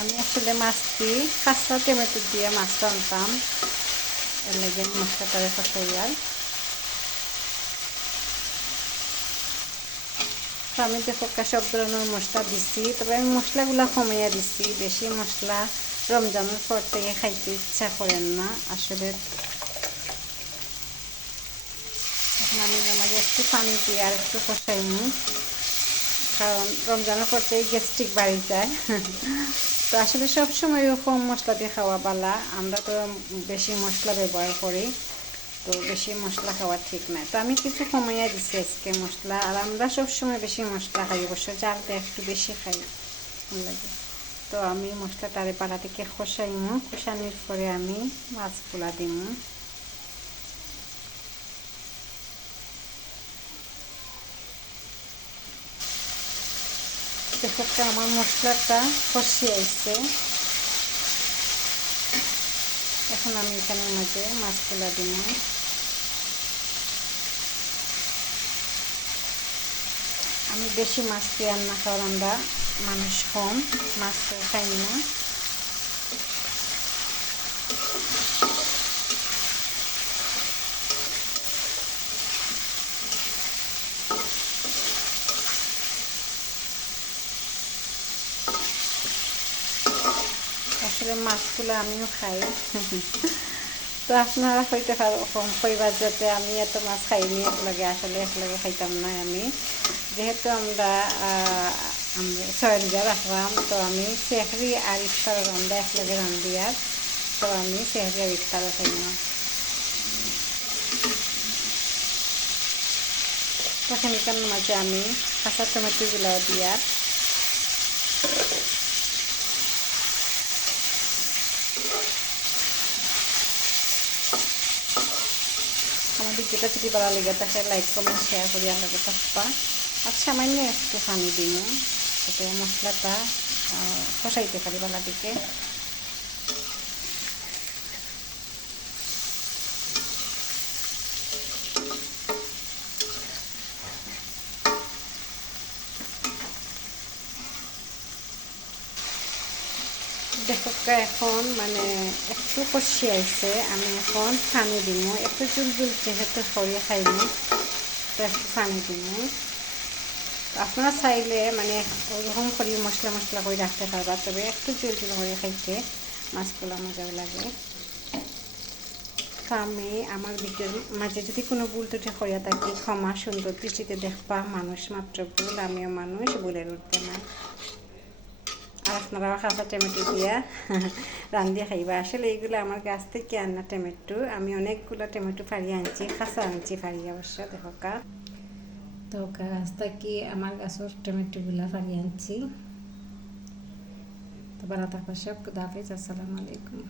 আমি আসলে মাছটি কাঁচা টমেটো দিয়ে মাছটা রান্তাম এর লাগে মশলাটারে ফসাইয়ার তো আমি দেখো সব ধরনের মশলা দিচ্ছি তবে আমি মশলাগুলো কমাইয়া দিচ্ছি বেশি মশলা রমজানের পর থেকে খাইতে ইচ্ছা করেন না আসলে। এখন আমি আমাকে একটু পানি দিয়ে আর একটু কষাই নিই, কারণ রমজানের পর থেকে গ্যাস্ট্রিক বাড়ি যায়। তো আসলে সব সময় কম মশলা দিয়ে খাওয়া বালা। আমরা তো বেশি মশলা ব্যবহার করি, তো বেশি মশলা খাওয়া ঠিক নয় তো আমি কিছু কমাইয়া দিছি আজকে মশলা, আর আমরা সবসময় বেশি মশলা খাই, অবশ্য চালটা একটু বেশি খাই। লাগে। তো আমি মশলা তারে পাড়া থেকে খসাইমু, খসানির পরে আমি মাছগুলা দিমু। দেখো আমার মশলাটা কষিয়ে আসছে এখন আমি এখানের মাঝে মাছগুলা দিব আমি বেশি মাছ দিয়ে রান্না খাওয়ার আমরা মানুষ কম, মাছ খাই না। আসলে মাছগুলো আমিও খাই। তো আপনারা হয়তো কম কইবার যাতে আমি এত মাছ খাইনি, একলগে আসলে একলগে খাইতাম না আমি। যেহেতু আমরা আমরা রাখলাম তো আমি সেহরি আর ইফতার রান্ধা একলগে রান্ধি আর। তো আমি সেহরি আর ইফতারও খাই না। তখন এখানের মাঝে আমি কাঁচা টমেটোগুলো দিয়ার আমার ভিডিওটা যদি ভালো লেগে থাকে লাইক কমেন্ট শেয়ার করি আলাদা থাকবা আর সামান্য একটু পানি দিন যাতে মশলাটা কষাইতে পারি বেলা দিকে দেখো, এখন মানে একটু কষি আইছে, আমি এখন পানি দিব একটু জুল জুল যেহেতু সরিয়ে খাইনি, তো একটু পানি দিব আপনারা চাইলে মানে ওরকম করে মশলা মশলা করে রাখতে পারবা, তবে একটু জুল জুল করে খাইতে মাছগুলো মজাও লাগে। তো আমি আমার ভিডিওর মাঝে যদি কোনো ভুল ত্রুটি করিয়া থাকি, ক্ষমা সুন্দর দৃষ্টিতে দেখবা, মানুষ মাত্র ভুল, আমিও মানুষ, ভুলের উঠতে না। আর আপনারা কাঁচা টমেটো দিয়া রান্ধিয়ে খাইবা। আসলে এইগুলো আমার গাছ থেকে আনা টমেটো আমি অনেকগুলো টমেটো ফাড়িয়ে আনছি কাঁচা আনছি ফাড়িয়ে অবশ্য, দেখো কা। তো গাছ থেকে আমার গাছের টমেটোগুলো ফাড়িয়ে আনছি। তো বারা থাকো সব খুদা হাফিজ, আসসালামু আলাইকুম।